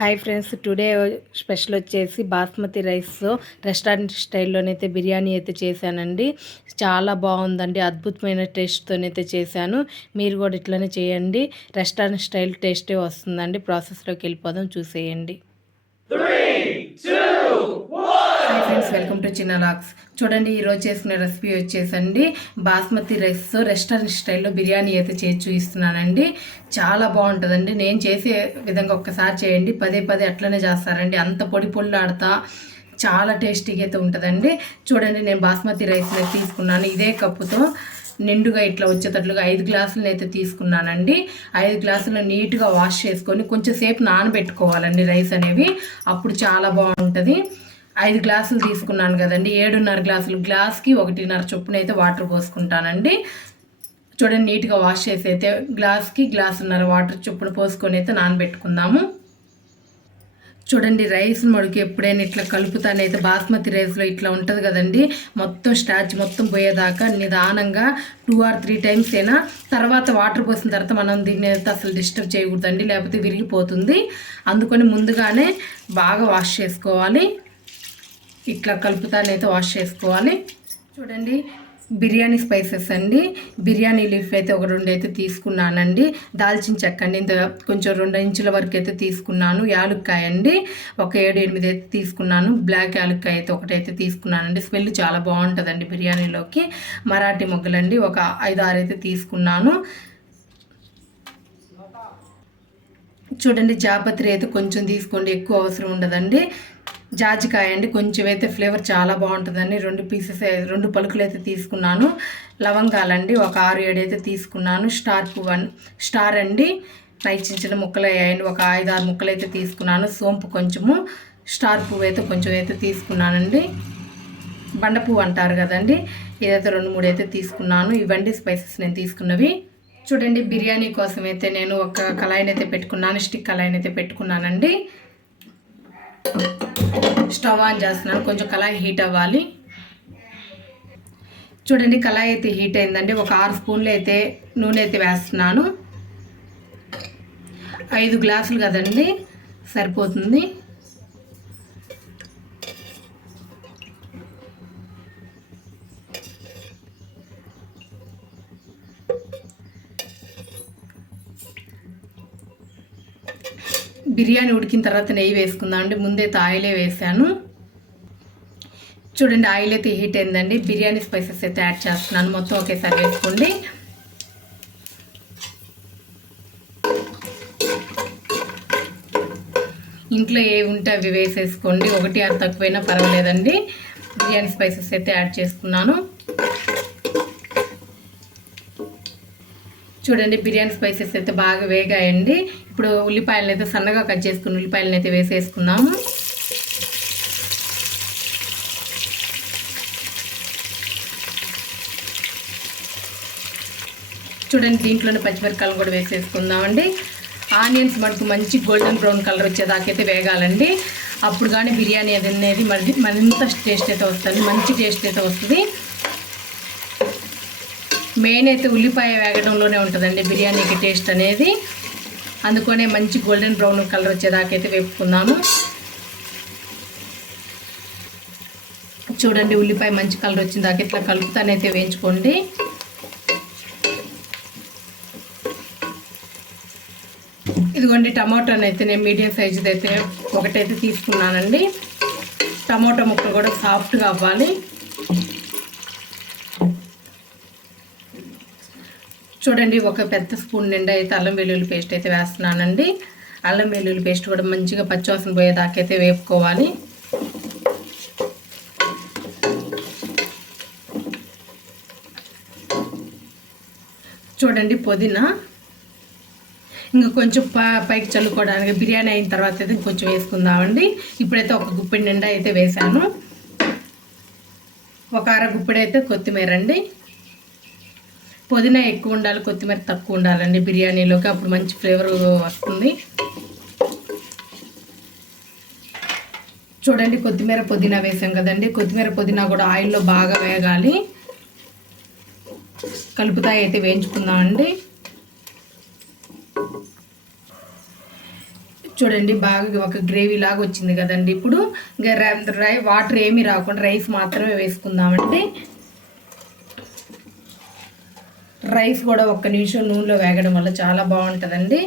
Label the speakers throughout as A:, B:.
A: Hi friends today special వచ్చేసి basmati rice restaurant స్టైల్లోనైతే బిర్యానీ అయితే చేశానండి. చాలా బాగుందండి అద్భుతమైన టేస్ట్తోనైతే చేశాను. మీరు కూడా ఇట్లనే చేయండి. రెస్టారెంట్ స్టైల్ టేస్టే వస్తుందండి. ప్రాసెస్లోకి వెళ్ళిపోదాం చూసేయండి. ఫ్రెండ్స్ వెల్కమ్ టు చిన్న లాక్స్ చూడండి ఈరోజు చేసిన రెసిపీ వచ్చేసండి. బాస్మతి రైస్ రెస్టారెంట్ స్టైల్లో బిర్యానీ అయితే చేసి చూపిస్తున్నానండి. చాలా బాగుంటుందండి. నేను చేసే విధంగా ఒక్కసారి చేయండి. పదే పదే అట్లనే చేస్తారండి. అంత పొడి పొళ్ళాడతా చాలా టేస్టీగా అయితే ఉంటుందండి. చూడండి నేను బాస్మతి రైస్ అయితే తీసుకున్నాను. ఇదే కప్పుతో. నిండుగా ఇట్లా వచ్చేటట్లుగా ఐదు గ్లాసులను అయితే తీసుకున్నానండి. ఐదు గ్లాసులు నీట్గా వాష్ చేసుకొని కొంచెం సేపు నానబెట్టుకోవాలండి రైస్ అనేవి. అప్పుడు చాలా బాగుంటుంది. ఐదు గ్లాసులు తీసుకున్నాను కదండి. ఏడున్నర గ్లాసులు గ్లాస్కి ఒకటిన్నర చొప్పున అయితే వాటర్ పోసుకుంటానండి. చూడండి నీట్గా వాష్ చేసి అయితే గ్లాస్కి గ్లాసున్నర వాటర్ చొప్పున పోసుకొని అయితే నానబెట్టుకుందాము. చూడండి రైస్ మడుకు ఎప్పుడైనా ఇట్లా కలుపుతానైతే బాస్మతి రైస్లో ఇట్లా ఉంటుంది కదండి. మొత్తం స్టార్చ్ మొత్తం పోయేదాకా నిదానంగా టూ ఆర్ త్రీ టైమ్స్ అయినా తర్వాత వాటర్ పోసిన తర్వాత మనం దీన్ని అయితే అసలు డిస్టర్బ్ చేయకూడదండి లేకపోతే విరిగిపోతుంది. అందుకని ముందుగానే బాగా వాష్ చేసుకోవాలి. ఇట్లా కలుపుతానైతే వాష్ చేసుకోవాలి. చూడండి బిర్యానీ స్పైసెస్ అండి. బిర్యానీ లీఫ్ అయితే ఒక రెండు అయితే తీసుకున్నానండి. దాల్చిన చెక్క అండి. ఇంత కొంచెం రెండు ఇంచుల వరకు అయితే తీసుకున్నాను. యాలుక్కాయ అండి. ఒక ఏడు ఎనిమిది అయితే తీసుకున్నాను. బ్లాక్ యాలుక్కాయ అయితే ఒకటైతే తీసుకున్నానండి. స్మెల్ చాలా బాగుంటుందండి బిర్యానీలోకి. మరాఠీ మొగ్గలండి. ఒక ఐదు ఆరు అయితే తీసుకున్నాను. చూడండి జాపత్రి అయితే కొంచెం తీసుకోండి. ఎక్కువ అవసరం ఉండదండి. జాజికాయ అండి. కొంచెం అయితే ఫ్లేవర్ చాలా బాగుంటుందండి. రెండు పీసెస్ రెండు పలుకులు అయితే తీసుకున్నాను. లవంగాలండి ఒక ఆరు ఏడు అయితే తీసుకున్నాను. స్టార్ పువ్వు స్టార్ అండి. నై చిన్న చిన్న ముక్కలు అయ్యాయండి ఒక ఐదు ఆరు ముక్కలు అయితే తీసుకున్నాను. సోంపు కొంచెము. స్టార్ పువ్వు అయితే కొంచెం అయితే తీసుకున్నానండి. బండ పువ్వు అంటారు కదండి. ఇదైతే రెండు మూడు అయితే తీసుకున్నాను. ఇవ్వండి స్పైసెస్ నేను తీసుకున్నవి. చూడండి బిర్యానీ కోసం అయితే నేను ఒక కళాయిని అయితే పెట్టుకున్నాను. స్టిక్ కళాయిని అయితే పెట్టుకున్నానండి. స్టవ్ ఆన్ చేస్తున్నాను. కొంచెం కళాయి హీట్ అవ్వాలి. చూడండి కళాయి అయితే హీట్ అయిందండి. ఒక ఆరు స్పూన్లు అయితే నూనె అయితే వేస్తున్నాను. ఐదు గ్లాసులు కదండి. సరిపోతుంది. బిర్యానీ ఉడికిన తర్వాత నెయ్యి వేసుకుందాం అండి. ముందైతే ఆయిలే వేసాను. చూడండి ఆయిల్ అయితే హీట్ అయిందండి. బిర్యానీ స్పైసెస్ అయితే యాడ్ చేస్తున్నాను. మొత్తం ఒకేసారి వేసుకోండి. ఇంట్లో ఏ ఉంటే అవి వేసేసుకోండి. ఒకటి అది తక్కువైనా పర్వాలేదండి. బిర్యానీ స్పైసెస్ అయితే యాడ్ చేసుకున్నాను. చూడండి బిర్యానీ స్పైసెస్ అయితే బాగా వేగాయండి. ఇప్పుడు ఉల్లిపాయలను అయితే సన్నగా కట్ చేసుకుని ఉల్లిపాయలను అయితే వేసేసుకున్నాము. చూడండి దీంట్లోనే పచ్చిమిరకాయలు కూడా వేసేసుకుందామండి. ఆనియన్స్ మనకు మంచి గోల్డెన్ బ్రౌన్ కలర్ వచ్చేదాకైతే వేగాలండి. అప్పుడు కానీ బిర్యానీ అది అనేది మరి మరింత టేస్ట్ అయితే వస్తుంది మంచి టేస్ట్ అయితే వస్తుంది. మెయిన్ అయితే ఉల్లిపాయ వేగడంలోనే ఉంటుందండి. బిర్యానీకి టేస్ట్ అనేది అందుకనే మంచి గోల్డెన్ బ్రౌన్ కలర్ వచ్చేదాకైతే వేపుకుందాము. చూడండి ఉల్లిపాయ మంచి కలర్ వచ్చిన దాకా ఇట్లా కలుపుతానైతే వేయించుకోండి. ఇదిగోండి టమాటోని అయితే నేను మీడియం సైజుది అయితే ఒకటైతే తీసుకున్నానండి. టమాటో ముక్కలు కూడా సాఫ్ట్గా అవ్వాలి. చూడండి ఒక పెద్ద స్పూన్ నిండా అయితే అల్లం వెల్లుల్లి పేస్ట్ అయితే వేస్తున్నానండి. అల్లం వెల్లుల్లి పేస్ట్ కూడా మంచిగా పచ్చివాసన పోయేదాకైతే వేపుకోవాలి. చూడండి పుదీనా. ఇంకా కొంచెం పైకి చల్లుకోవడానికి బిర్యానీ అయిన తర్వాత అయితే కొంచెం వేసుకుందామండి. ఇప్పుడైతే ఒక గుప్పెడి నిండా అయితే వేసాను ఒక అర గుప్పెడైతే కొత్తిమీర అండి. పుదీనా ఎక్కువ ఉండాలి కొత్తిమీర తక్కువ ఉండాలండి బిర్యానీలోకి అప్పుడు మంచి ఫ్లేవర్ వస్తుంది. చూడండి కొత్తిమీర పుదీనా వేసాం కదండి. కొత్తిమీర పుదీనా కూడా ఆయిల్లో బాగా వేగాలి. కలుపుతాయి అయితే వేయించుకుందామండి. చూడండి బాగా ఒక గ్రేవీ లాగా వచ్చింది కదండి. ఇప్పుడు రై వాటర్ ఏమీ రాకుండా రైస్ మాత్రమే వేసుకుందామండి. రైస్ కూడా ఒక్క నిమిషం నూనెలో వేగడం వల్ల చాలా బాగుంటుందండి.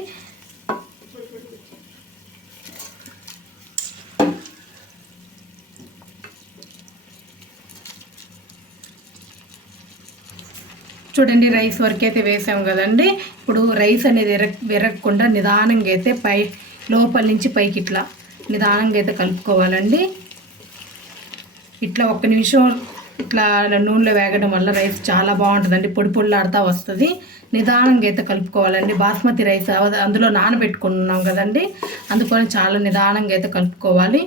A: చూడండి రైస్ వరకు అయితే వేసాం కదండి. ఇప్పుడు రైస్ అనేది ఎరగ విరగకుండా నిదానంగా అయితే పై లోపల నుంచి పైకి ఇట్లా నిదానంగా అయితే కలుపుకోవాలండి. ఇట్లా ఒక్క నిమిషం ఇట్లా నూనెలో వేగడం వల్ల రైస్ చాలా బాగుంటుందండి. పొడి పొడిలాడుతూ వస్తుంది. నిదానంగా అయితే కలుపుకోవాలండి. బాస్మతి రైస్ అందులో నానబెట్టుకున్నాం కదండి. అందుకని చాలా నిదానంగా అయితే కలుపుకోవాలి.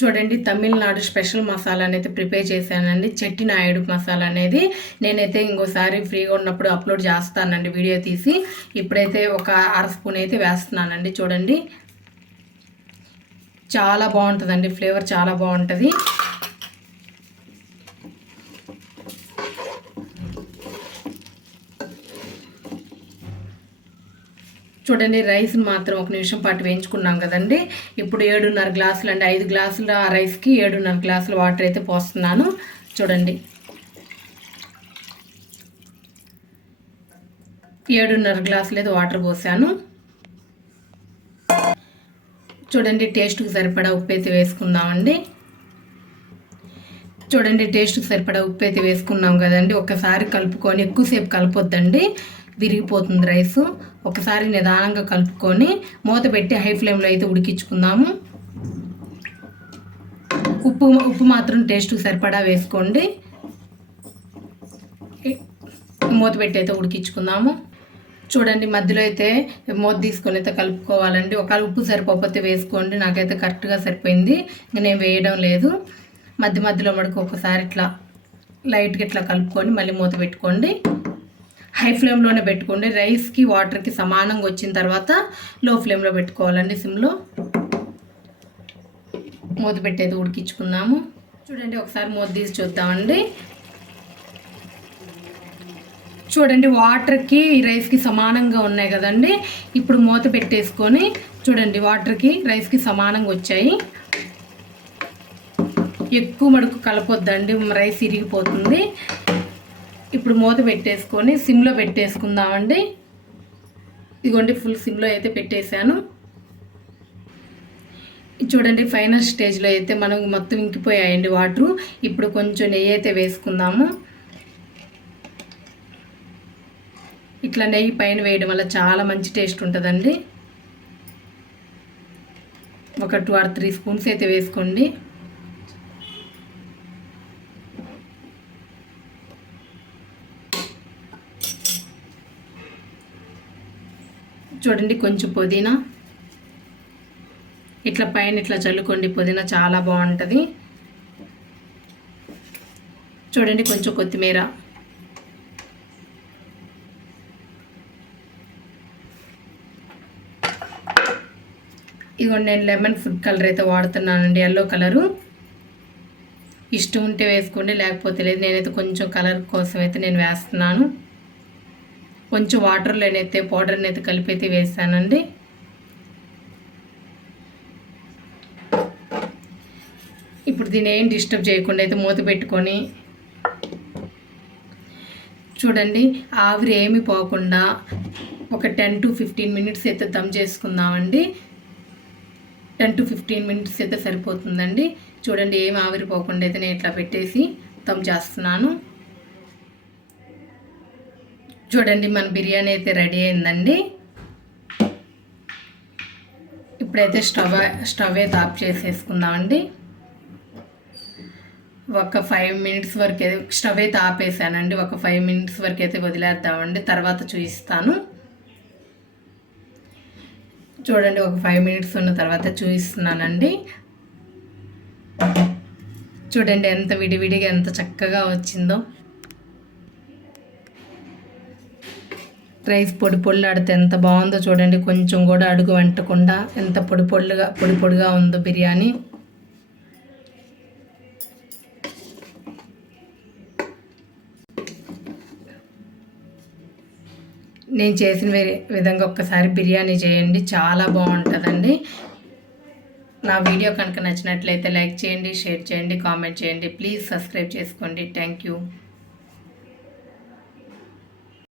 A: చూడండి తమిళనాడు స్పెషల్ మసాలా అనేది ప్రిపేర్ చేశానండి. చెట్టి నాయుడు మసాలా అనేది నేనైతే ఇంకోసారి ఫ్రీగా ఉన్నప్పుడు అప్లోడ్ చేస్తానండి వీడియో తీసి. ఇప్పుడైతే ఒక అర స్పూన్ అయితే వేస్తున్నానండి. చూడండి. చాలా బాగుంటుందండి. ఫ్లేవర్ చాలా బాగుంటుంది. చూడండి రైస్ మాత్రం ఒక నిమిషం పాటు వేయించుకున్నాం కదండి. ఇప్పుడు ఏడున్నర గ్లాసులు అండి ఐదు గ్లాసుల రైస్కి ఏడున్నర గ్లాసుల వాటర్ అయితే పోస్తున్నాను. చూడండి. ఏడున్నర గ్లాసులు అయితే వాటర్ పోసాను. చూడండి టేస్ట్కి సరిపడా ఉప్పు అయితే వేసుకుందామండి. చూడండి టేస్ట్కి సరిపడా ఉప్పు అయితే వేసుకున్నాం కదండి. ఒకసారి కలుపుకొని ఎక్కువసేపు కలపొద్దండి. విరిగిపోతుంది రైస్. ఒకసారి నిదానంగా కలుపుకొని మూత పెట్టి హై ఫ్లేమ్లో అయితే ఉడికించుకుందాము. ఉప్పు ఉప్పు మాత్రం టేస్ట్ సరిపడా వేసుకోండి. మూత పెట్టి అయితే ఉడికించుకుందాము. చూడండి మధ్యలో అయితే మూత తీసుకొని అయితే కలుపుకోవాలండి. ఒకవేళ ఉప్పు సరిపోతే వేసుకోండి. నాకైతే కరెక్ట్గా సరిపోయింది. ఇంకా నేను వేయడం లేదు. మధ్య మధ్యలో మటుకు ఒకసారి ఇట్లా లైట్గా ఇట్లా కలుపుకొని మళ్ళీ మూత పెట్టుకోండి. హై ఫ్లేమ్లోనే పెట్టుకోండి. రైస్కి వాటర్కి సమానంగా వచ్చిన తర్వాత లో ఫ్లేమ్లో పెట్టుకోవాలండి సిమ్లో. మూత పెట్టేది ఉడికించుకుందాము. చూడండి ఒకసారి మూత తీసి చూద్దామండి. చూడండి వాటర్కి రైస్కి సమానంగా ఉన్నాయి కదండి. ఇప్పుడు మూత పెట్టేసుకొని చూడండి వాటర్కి రైస్కి సమానంగా వచ్చాయి. ఎక్కువ మడుకు కలపొద్దండి. రైస్ ఇరిగిపోతుంది. ఇప్పుడు మూత పెట్టేసుకొని సిమ్లో పెట్టేసుకుందామండి. ఇదిగోండి ఫుల్ సిమ్లో అయితే పెట్టేశాను. చూడండి ఫైనల్ స్టేజ్లో అయితే మనం మొత్తం ఇంకిపోయాయండి వాటర్ ఇప్పుడు కొంచెం నెయ్యి అయితే వేసుకుందాము. ఇట్లా నెయ్యి పైన వేయడం వల్ల చాలా మంచి టేస్ట్ ఉంటుందండి. ఒక టూ ఆర్ త్రీ స్పూన్స్ అయితే వేసుకోండి. చూడండి కొంచెం పుదీనా. ఇట్లా పైన ఇట్లా చల్లుకోండి పుదీనా చాలా బాగుంటుంది. చూడండి కొంచెం కొత్తిమీర. ఇదిగోండి నేను లెమన్ ఫుడ్ కలర్ అయితే వాడుతున్నానండి ఎల్లో కలరు. ఇష్టం ఉంటే వేసుకోండి లేకపోతే లేదు నేనైతే కొంచెం కలర్ కోసం అయితే నేను వేస్తున్నాను. కొంచెం వాటర్లోనైతే పౌడర్ని అయితే కలిపి అయితే వేసానండి ఇప్పుడు దీన్ని ఏం డిస్టర్బ్ చేయకుండా అయితే మూత పెట్టుకొని చూడండి ఆవిరి ఏమి పోకుండా ఒక టెన్ టు ఫిఫ్టీన్ మినిట్స్ అయితే దమ్ చేసుకుందామండి. టెన్ టు ఫిఫ్టీన్ మినిట్స్ అయితే సరిపోతుందండి. చూడండి ఏం ఆవిరి పోకుండా అయితే నేను ఇట్లా పెట్టేసి దమ్ చేస్తున్నాను. చూడండి మన బిర్యానీ అయితే రెడీ అయిందండి. ఇప్పుడైతే స్టవ్ స్టవ్ అయితే ఆఫ్ చేసేసుకుందామండి. ఒక ఫైవ్ మినిట్స్ వరకు అయితే స్టవ్ అయితే ఆపేసానండి ఒక ఫైవ్ మినిట్స్ వరకు అయితే వదిలేద్దామండి. తర్వాత చూపిస్తాను. చూడండి ఒక ఫైవ్ మినిట్స్ ఉన్న తర్వాత చూపిస్తున్నానండి. చూడండి ఎంత విడివిడిగా ఎంత చక్కగా వచ్చిందో. రైస్ పొడి పొళ్ళాడితే ఎంత బాగుందో చూడండి. కొంచెం కూడా అడుగు అంటకుండా ఎంత పొడి పొడిగా పొడి పొడిగా ఉందో బిర్యానీ. నేను చేసిన విధంగా ఒక్కసారి బిర్యానీ చేయండి. చాలా బాగుంటుందండి. నా వీడియో కనుక నచ్చినట్లయితే లైక్ చేయండి షేర్ చేయండి కామెంట్ చేయండి. ప్లీజ్ సబ్స్క్రైబ్ చేసుకోండి. Thank you.